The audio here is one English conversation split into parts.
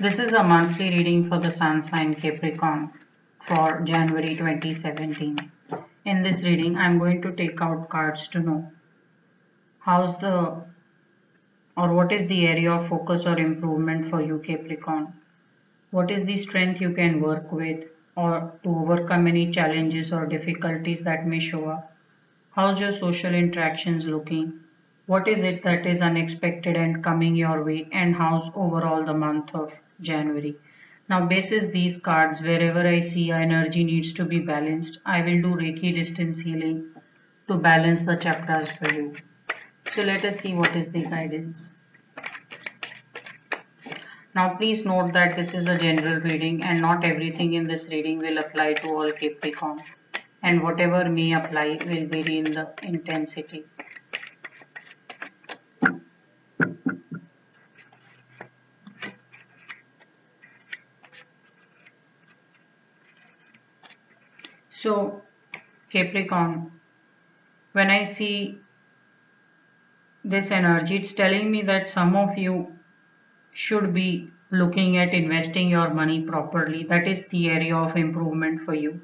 This is a monthly reading for the Sun sign Capricorn for January 2017. In this reading, I'm going to take out cards to know how's the or what is the area of focus or improvement for you, Capricorn. What is the strength you can work with or to overcome any challenges or difficulties that may show up? How's your social interactions looking? What is it that is unexpected and coming your way? And how's overall the month of January? Now, basis these cards, wherever I see energy needs to be balanced, I will do Reiki distance healing to balance the chakras for you. So let us see what is the guidance. Now please note that this is a general reading and not everything in this reading will apply to all Capricorn, and whatever may apply will vary in the intensity. So Capricorn, when I see this energy, it's telling me that some of you should be looking at investing your money properly. That is the area of improvement for you.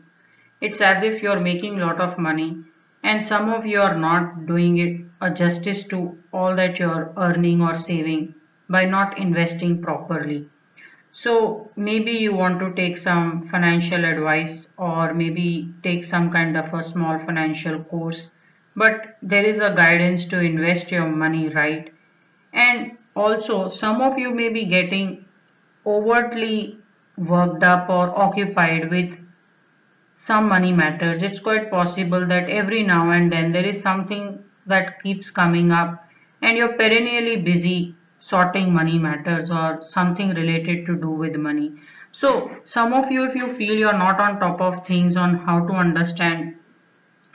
It's as if you're making a lot of money and some of you are not doing it a justice to all that you're earning or saving by not investing properly. So maybe you want to take some financial advice or maybe take some kind of a small financial course, but there is a guidance to invest your money right. And also, some of you may be getting overtly worked up or occupied with some money matters. It's quite possible that every now and then there is something that keeps coming up and you're perennially busy sorting money matters or something related to do with money. So, some of you, if you feel you're not on top of things on how to understand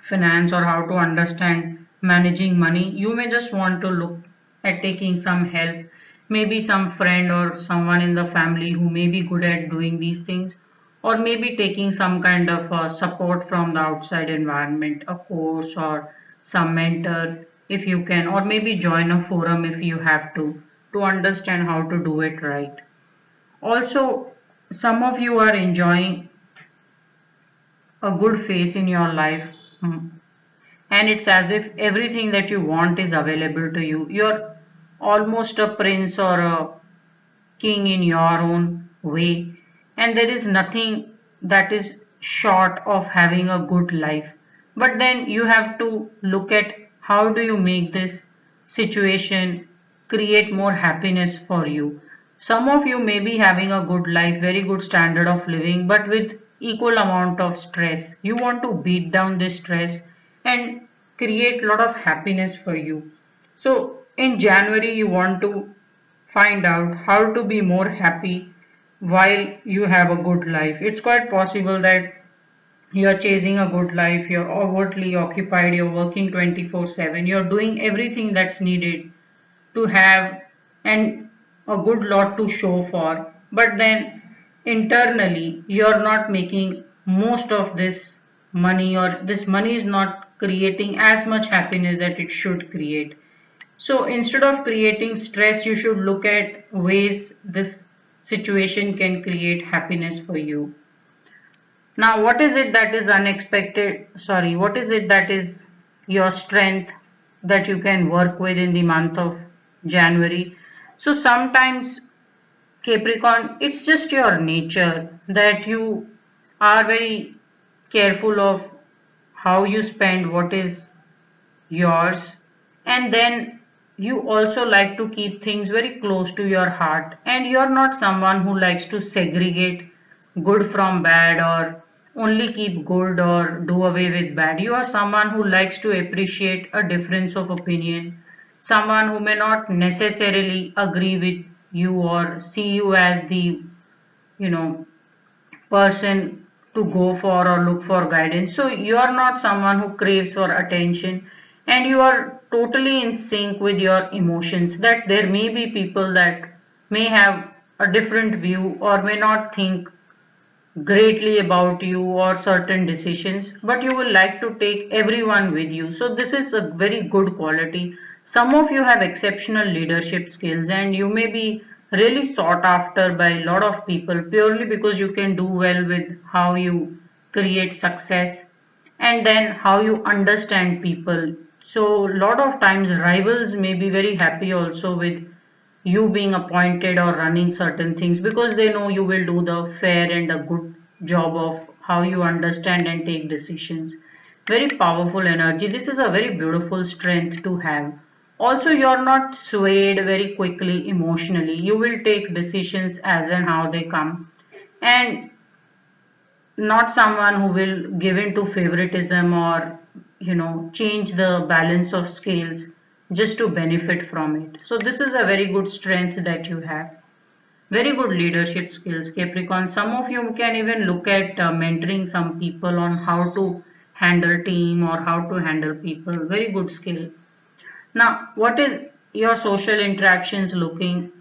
finance or how to understand managing money, you may just want to look at taking some help, maybe some friend or someone in the family who may be good at doing these things, or maybe taking some kind of support from the outside environment, a course or some mentor if you can, or maybe join a forum if you have to understand how to do it right. Also, some of you are enjoying a good phase in your life. And it's as if everything that you want is available to you. You're almost a prince or a king in your own way, and there is nothing that is short of having a good life. But then you have to look at how do you make this situation create more happiness for you. Some of you may be having a good life, very good standard of living, but with equal amount of stress. You want to beat down this stress and create a lot of happiness for you. So in January, you want to find out how to be more happy while you have a good life. It's quite possible that you're chasing a good life, you're overtly occupied, you're working 24/7, you're doing everything that's needed to have and a good lot to show for, but then internally you're not making most of this money or this money is not creating as much happiness that it should create. So instead of creating stress, you should look at ways this situation can create happiness for you. Now, what is it that is unexpected? Sorry, what is it that is your strength that you can work with in the month of January? So sometimes, Capricorn, it's just your nature that you are very careful of how you spend what is yours, and then you also like to keep things very close to your heart, and you're not someone who likes to segregate good from bad or only keep good or do away with bad. You are someone who likes to appreciate a difference of opinion, someone who may not necessarily agree with you or see you as the you know person to go for or look for guidance. So you are not someone who craves for attention and you are totally in sync with your emotions. That there may be people that may have a different view or may not think greatly about you or certain decisions, but you will like to take everyone with you. So this is a very good quality. Some of you have exceptional leadership skills and you may be really sought after by a lot of people purely because you can do well with how you create success and then how you understand people. So a lot of times rivals may be very happy also with you being appointed or running certain things because they know you will do the fair and a good job of how you understand and take decisions. Very powerful energy. This is a very beautiful strength to have. Also, you're not swayed very quickly emotionally. You will take decisions as and how they come. And not someone who will give into favoritism or change the balance of scales just to benefit from it. So this is a very good strength that you have. Very good leadership skills, Capricorn. Some of you can even look at mentoring some people on how to handle team or how to handle people. Very good skill. Now, what is your social interactions looking?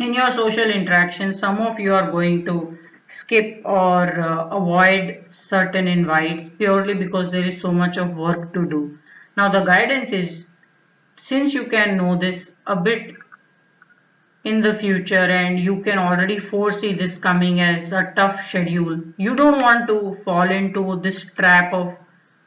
In your social interactions, some of you are going to skip or avoid certain invites purely because there is so much of work to do. Now, the guidance is, since you can know this a bit in the future and you can already foresee this coming as a tough schedule, you don't want to fall into this trap of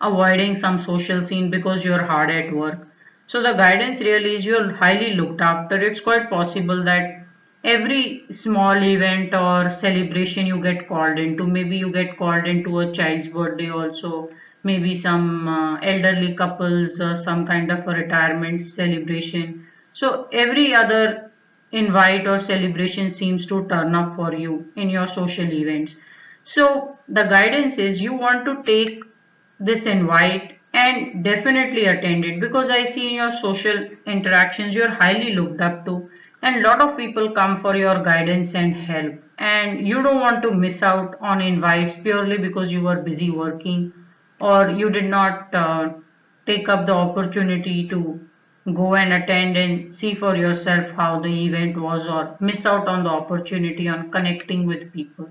avoiding some social scene because you're hard at work. So the guidance really is you're highly looked after. It's quite possible that every small event or celebration you get called into, maybe you get called into a child's birthday also, maybe some elderly couples, some kind of a retirement celebration. So every other invite or celebration seems to turn up for you in your social events. So the guidance is you want to take this invite and definitely attend it because I see in your social interactions you're highly looked up to and a lot of people come for your guidance and help, and you don't want to miss out on invites purely because you were busy working or you did not take up the opportunity to go and attend and see for yourself how the event was or miss out on the opportunity on connecting with people.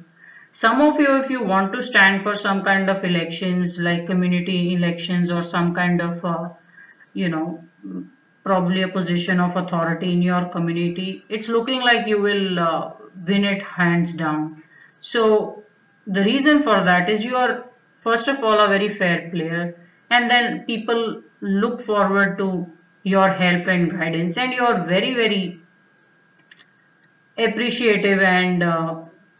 Some of you, if you want to stand for some kind of elections like community elections or some kind of you know probably a position of authority in your community, it's looking like you will win it hands down. So the reason for that is you are first of all a very fair player, and then people look forward to your help and guidance, and you are very very appreciative and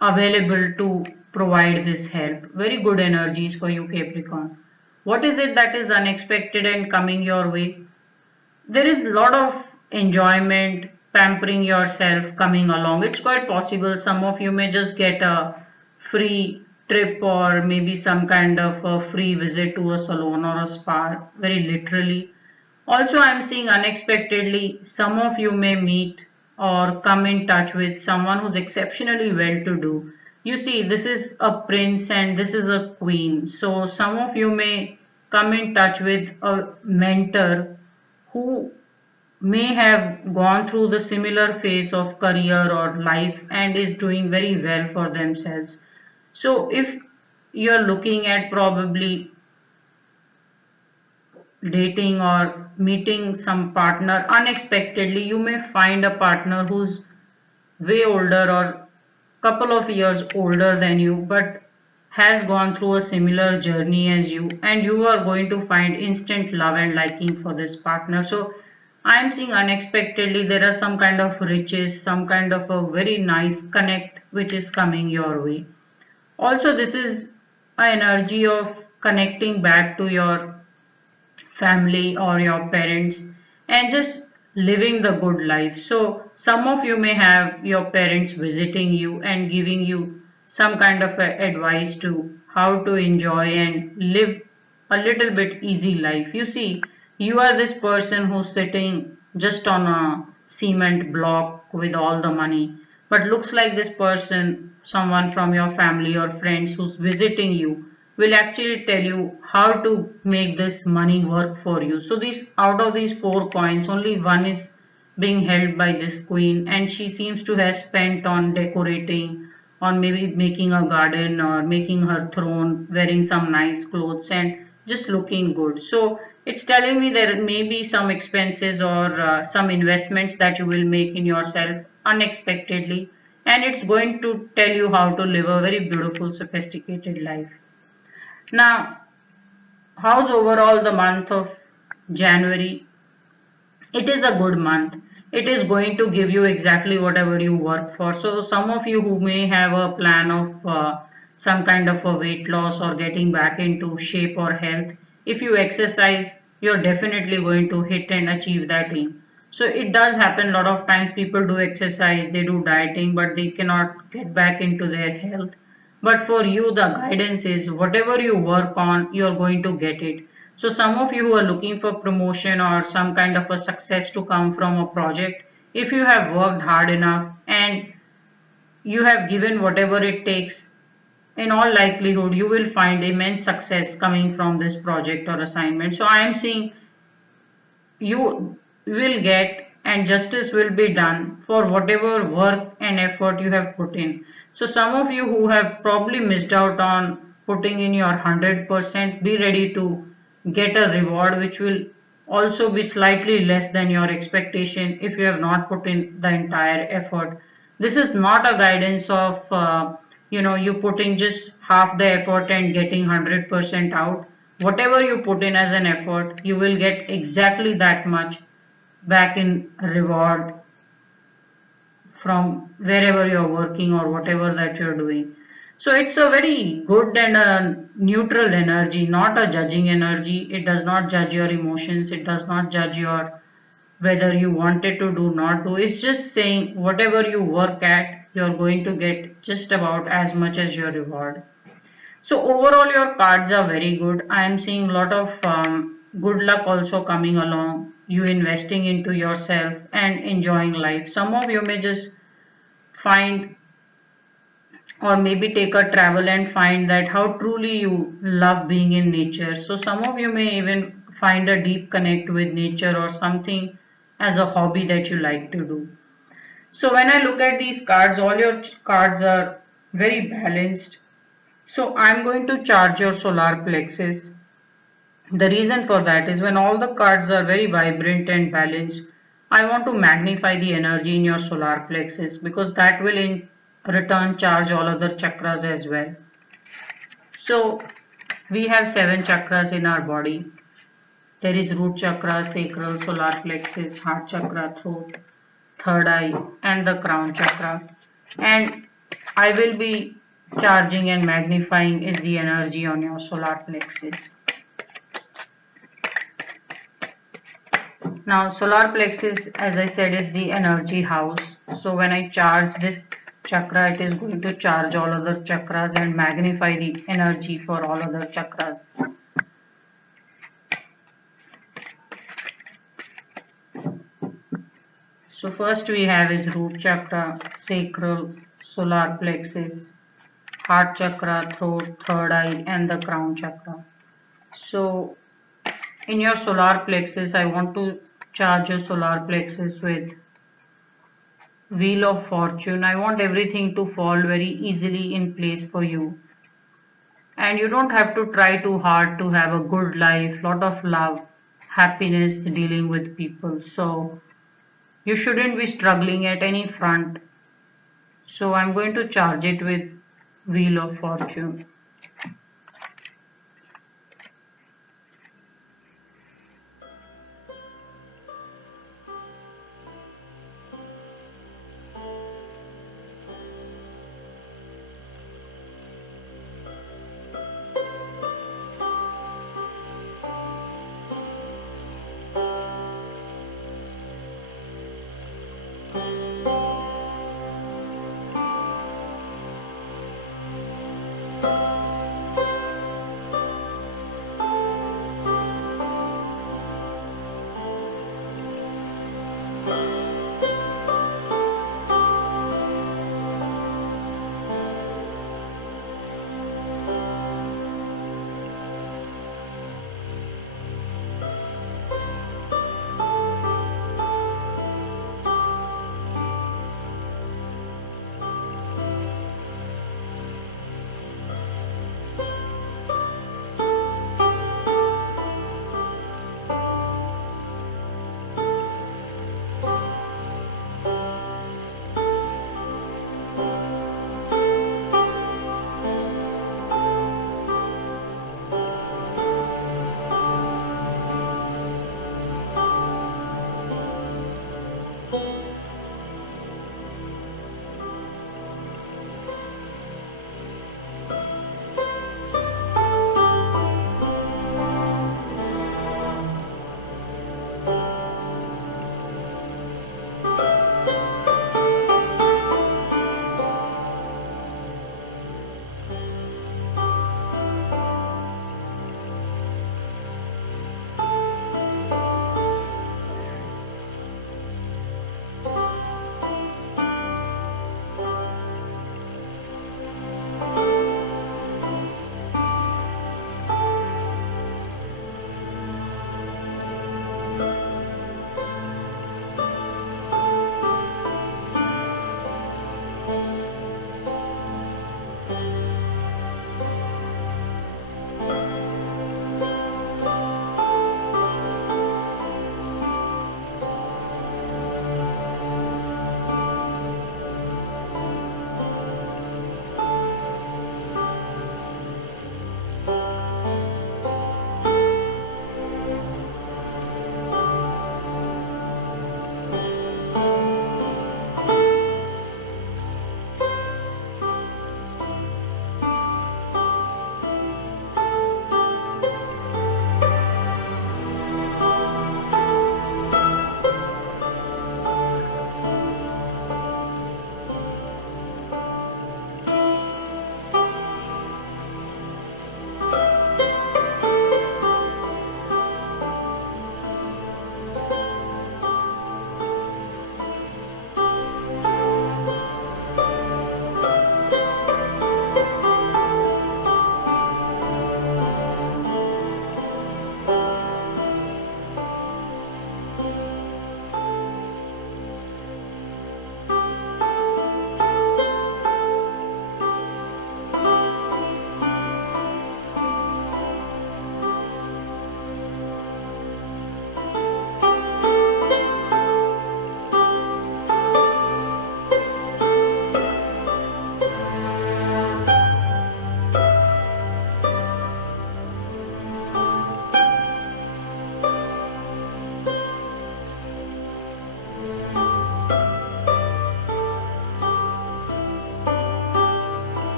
available to provide this help. Very good energies for you, Capricorn. What is it that is unexpected and coming your way? There is a lot of enjoyment, pampering yourself coming along. It's quite possible some of you may just get a free trip or maybe some kind of a free visit to a salon or a spa, very literally. Also, I'm seeing unexpectedly some of you may meet or come in touch with someone who's exceptionally well to do. You see, this is a prince and this is a queen. So, some of you may come in touch with a mentor who may have gone through the similar phase of career or life and is doing very well for themselves. So, if you're looking at probably dating or meeting some partner unexpectedly, you may find a partner who's way older or couple of years older than you but has gone through a similar journey as you, and you are going to find instant love and liking for this partner. So I am seeing unexpectedly there are some kind of riches, some kind of a very nice connect which is coming your way. Also, this is an energy of connecting back to your family or your parents and just living the good life. So some of you may have your parents visiting you and giving you some kind of advice to how to enjoy and live a little bit easy life. You see, you are this person who's sitting just on a cement block with all the money, but looks like this person, someone from your family or friends who's visiting you, will actually tell you how to make this money work for you. So these, out of these four coins, only one is being held by this queen, and she seems to have spent on decorating, on maybe making a garden or making her throne, wearing some nice clothes and just looking good. So it's telling me there may be some expenses or some investments that you will make in yourself unexpectedly, and it's going to tell you how to live a very beautiful, sophisticated life. Now, how's overall the month of January? It is a good month. It is going to give you exactly whatever you work for. So some of you who may have a plan of some kind of a weight loss or getting back into shape or health, if you exercise, you're definitely going to hit and achieve that aim. So it does happen a lot of times. People do exercise, they do dieting, but they cannot get back into their health. But for you, the guidance is whatever you work on, you're going to get it. So some of you who are looking for promotion or some kind of a success to come from a project, if you have worked hard enough and you have given whatever it takes, in all likelihood, you will find immense success coming from this project or assignment. So I am seeing you will get and justice will be done for whatever work and effort you have put in. So some of you who have probably missed out on putting in your 100%, be ready to get a reward which will also be slightly less than your expectation if you have not put in the entire effort. This is not a guidance of you putting just half the effort and getting 100% out. Whatever you put in as an effort, you will get exactly that much back in reward from wherever you're working or whatever that you're doing. So it's a very good and a neutral energy, not a judging energy. It does not judge your emotions, it does not judge your whether you wanted to do not do. It's just saying whatever you work at, you're going to get just about as much as your reward. So overall your cards are very good. I am seeing a lot of good luck also coming along. You investing into yourself and enjoying life. Some of you may just find or maybe take a travel and find that how truly you love being in nature. So some of you may even find a deep connect with nature or something as a hobby that you like to do. So when I look at these cards, all your cards are very balanced. So I'm going to charge your solar plexus. The reason for that is when all the cards are very vibrant and balanced, I want to magnify the energy in your solar plexus because that will in return charge all other chakras as well. So we have 7 chakras in our body. There is root chakra, sacral, solar plexus, heart chakra, throat, third eye and the crown chakra. And I will be charging and magnifying is the energy on your solar plexus. Now solar plexus, as I said, is the energy house. So when I charge this chakra, it is going to charge all other chakras and magnify the energy for all other chakras. So first we have is root chakra, sacral, solar plexus, heart chakra, throat, third eye and the crown chakra. So in your solar plexus, I want to charge your solar plexus with Wheel of Fortune. I want everything to fall very easily in place for you. And you don't have to try too hard to have a good life, lot of love, happiness dealing with people. So you shouldn't be struggling at any front. So I'm going to charge it with Wheel of Fortune.